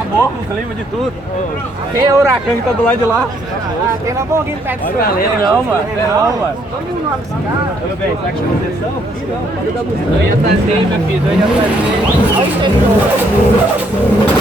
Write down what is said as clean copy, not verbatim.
Amor, o clima de tudo. Quem é o Huracan que tá do lado de lá? Tem Lamborghini perto do Galera, não, mano. Não, mano. Todo mundo lá nesse carro. Tudo bem, tá com proteção? Não, pode dar busca. Eu ia trazer, minha filha, eu ia trazer. Olha isso aí,